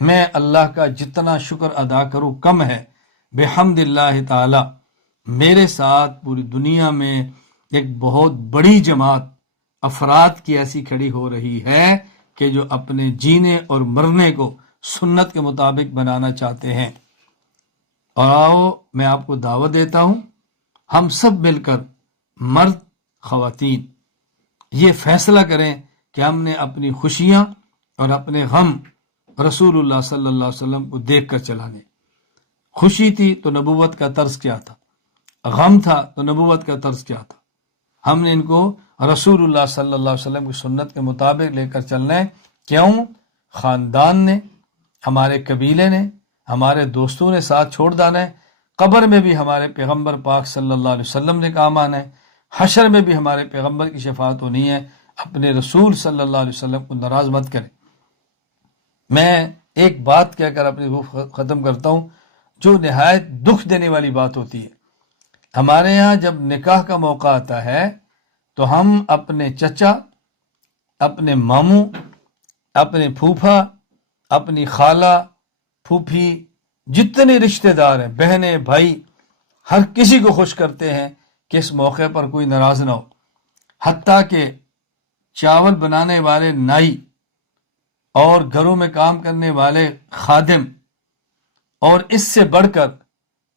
میں اللہ کا جتنا شکر ادا کروں کم ہے۔ بحمد اللہ تعالی، میرے ساتھ پوری دنیا میں ایک بہت بڑی جماعت افراد کی ایسی کھڑی ہو رہی ہے کہ جو اپنے جینے اور مرنے کو سنت کے مطابق بنانا چاہتے ہیں۔ اور آؤ میں آپ کو دعوت دیتا ہوں، ہم سب مل کر مرد خواتین یہ فیصلہ کریں کہ ہم نے اپنی خوشیاں اور اپنے غم رسول اللہ صلی اللہ علیہ وسلم کو دیکھ کر چلانے۔ خوشی تھی تو نبوت کا طرز کیا تھا، غم تھا تو نبوت کا طرز کیا تھا، ہم نے ان کو رسول اللہ صلی اللہ علیہ وسلم کی سنت کے مطابق لے کر چلنا ہے۔ کیوں؟ خاندان نے، ہمارے قبیلے نے، ہمارے دوستوں نے ساتھ چھوڑ جانا ہے، قبر میں بھی ہمارے پیغمبر پاک صلی اللہ علیہ وسلم نے کام آنا ہے، حشر میں بھی ہمارے پیغمبر کی شفاعت ہونی ہے۔ اپنے رسول صلی اللہ علیہ وسلم کو ناراض مت کریں۔ میں ایک بات کہہ کر اپنی گفتگو ختم کرتا ہوں جو نہایت دکھ دینے والی بات ہوتی ہے۔ ہمارے ہاں جب نکاح کا موقع آتا ہے تو ہم اپنے چچا، اپنے ماموں، اپنے پھوپھا، اپنی خالہ، پھوپھی، جتنے رشتہ دار ہیں، بہنیں، بھائی، ہر کسی کو خوش کرتے ہیں کہ اس موقع پر کوئی ناراض نہ ہو۔ حتیٰ کہ چاول بنانے والے نائی اور گھروں میں کام کرنے والے خادم اور اس سے بڑھ کر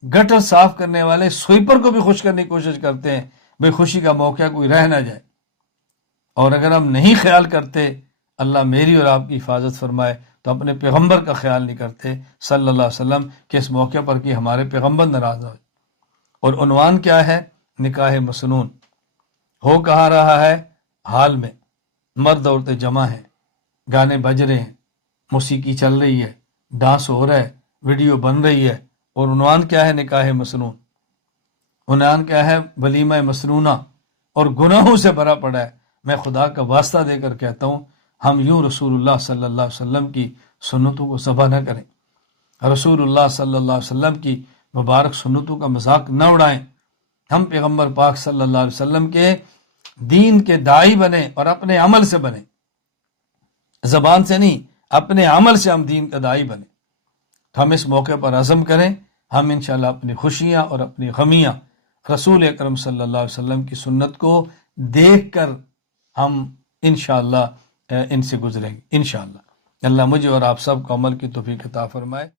گٹر صاف کرنے والے سویپر کو بھی خوش کرنے کی کوشش کرتے ہیں، بھئی خوشی کا موقع کوئی رہ نہ جائے۔ اور اگر ہم نہیں خیال کرتے، اللہ میری اور آپ کی حفاظت فرمائے، تو اپنے پیغمبر کا خیال نہیں کرتے صلی اللہ علیہ وسلم کہ اس موقع پر کہ ہمارے پیغمبر ناراض نہ ہو۔ اور عنوان کیا ہے؟ نکاح مسنون۔ ہو کہا رہا ہے حال میں، مرد عورتیں جمع ہیں، گانے بج رہے ہیں، موسیقی چل رہی ہے، ڈانس ہو رہا ہے، ویڈیو بن رہی ہے، اور عنوان کیا ہے؟ نکاح مسنون۔ عنوان کیا ہے؟ ولیمہ مسنونہ، اور گناہوں سے بھرا پڑا ہے۔ میں خدا کا واسطہ دے کر کہتا ہوں، ہم یوں رسول اللہ صلی اللہ علیہ وسلم کی سنتوں کو ذبح نہ کریں، رسول اللہ صلی اللہ علیہ وسلم کی مبارک سنتوں کا مذاق نہ اڑائیں۔ ہم پیغمبر پاک صلی اللہ علیہ وسلم کے دین کے داعی بنیں اور اپنے عمل سے بنیں، زبان سے نہیں، اپنے عمل سے ہم دین کا داعی بنیں۔ تو ہم اس موقع پر عزم کریں، ہم انشاءاللہ اپنی خوشیاں اور اپنی غمیاں رسول اکرم صلی اللہ علیہ وسلم کی سنت کو دیکھ کر ہم انشاءاللہ ان سے گزریں گے انشاءاللہ۔ اللہ مجھے اور آپ سب کو عمل کی توفیق عطا فرمائے۔